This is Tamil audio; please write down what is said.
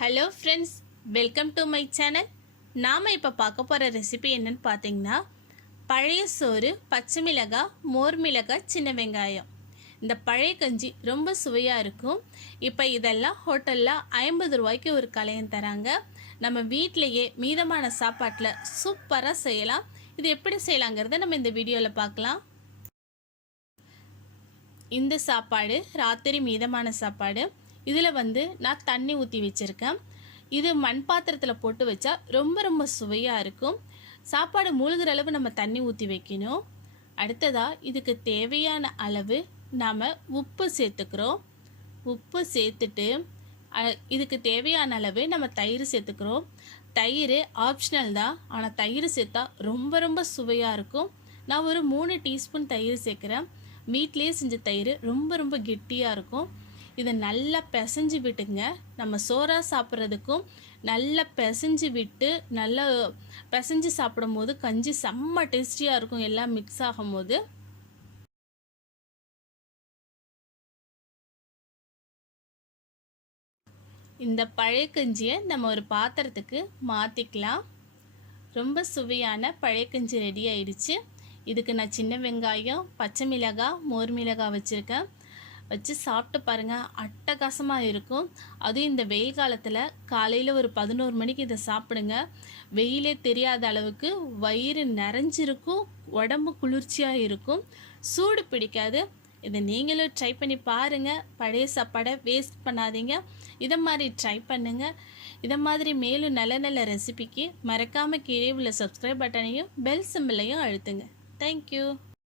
Hello friends welcome to my channel நாம் இப்போ பார்க்க போகிற ரெசிபி என்னன்னு பார்த்தீங்கன்னா பழைய சோறு பச்சை மிளகாய் மோர் மிளகாய் சின்ன வெங்காயம். இந்த பழைய கஞ்சி ரொம்ப சுவையாக இருக்கும். இப்போ இதெல்லாம் ஹோட்டலில் ஐம்பது ரூபாய்க்கு ஒரு கலையம் தராங்க. நம்ம வீட்டிலையே மீதமான சாப்பாட்டில் சூப்பராக செய்யலாம். இது எப்படி செய்யலாங்கிறத நம்ம இந்த வீடியோவில் பார்க்கலாம். இந்த சாப்பாடு ராத்திரி மீதமான சாப்பாடு. இதில் வந்து நான் தண்ணி ஊற்றி வச்சுருக்கேன். இது மண் பாத்திரத்தில் போட்டு வச்சா ரொம்ப ரொம்ப சுவையாக இருக்கும். சாப்பாடு மூழ்கிற அளவு நம்ம தண்ணி ஊற்றி வைக்கணும். அடுத்ததாக இதுக்கு தேவையான அளவு நாம் உப்பு சேர்த்துக்கிறோம். உப்பு சேர்த்துட்டு இதுக்கு தேவையான அளவு நம்ம தயிர் சேர்த்துக்கிறோம். தயிர் ஆப்ஷனல் தான். ஆனால் தயிர் சேர்த்தா ரொம்ப ரொம்ப சுவையாக இருக்கும். நான் ஒரு மூணு டீஸ்பூன் தயிர் சேர்க்குறேன். வீட்லேயே செஞ்ச தயிர் ரொம்ப ரொம்ப கெட்டியாக இருக்கும். இதை நல்லா பிசைஞ்சு விட்டுங்க. நம்ம சோறாக சாப்பிட்றதுக்கும் நல்லா பிசைஞ்சு விட்டு நல்லா பிசைஞ்சு சாப்பிடும் போது கஞ்சி செம்ம டேஸ்டியாக இருக்கும். எல்லாம் மிக்ஸ் ஆகும்போது. இந்த பழைய கஞ்சியை நம்ம ஒரு பாத்திரத்துக்கு மாற்றிக்கலாம் ரொம்ப சுவையான பழைய கஞ்சி ரெடி ஆயிடுச்சு. இதுக்கு நான் சின்ன வெங்காயம் பச்சை மிளகாய் மோர் மிளகாய் வச்சுருக்கேன். வச்சு சாப்பிட்டு பாருங்கள் அட்டகாசமாக இருக்கும். அதுவும் இந்த வெயில் காலத்தில் காலையில் ஒரு பதினோரு மணிக்கு இதை சாப்பிடுங்க. வெயிலே தெரியாத அளவுக்கு வயிறு நிறைஞ்சிருக்கும். உடம்பு குளிர்ச்சியாக இருக்கும். சூடு பிடிக்காது. இதை நீங்களும் ட்ரை பண்ணி பாருங்கள் பழைய சாப்பாடை வேஸ்ட் பண்ணாதீங்க. இதை மாதிரி ட்ரை பண்ணுங்கள் இதை மாதிரி மேலும் நல்ல நல்ல ரெசிபிக்கு மறக்காமல் கீழே உள்ள சப்ஸ்கிரைப் பட்டனையும் பெல் சிம்பிளையும் அழுத்துங்க. தேங்க்யூ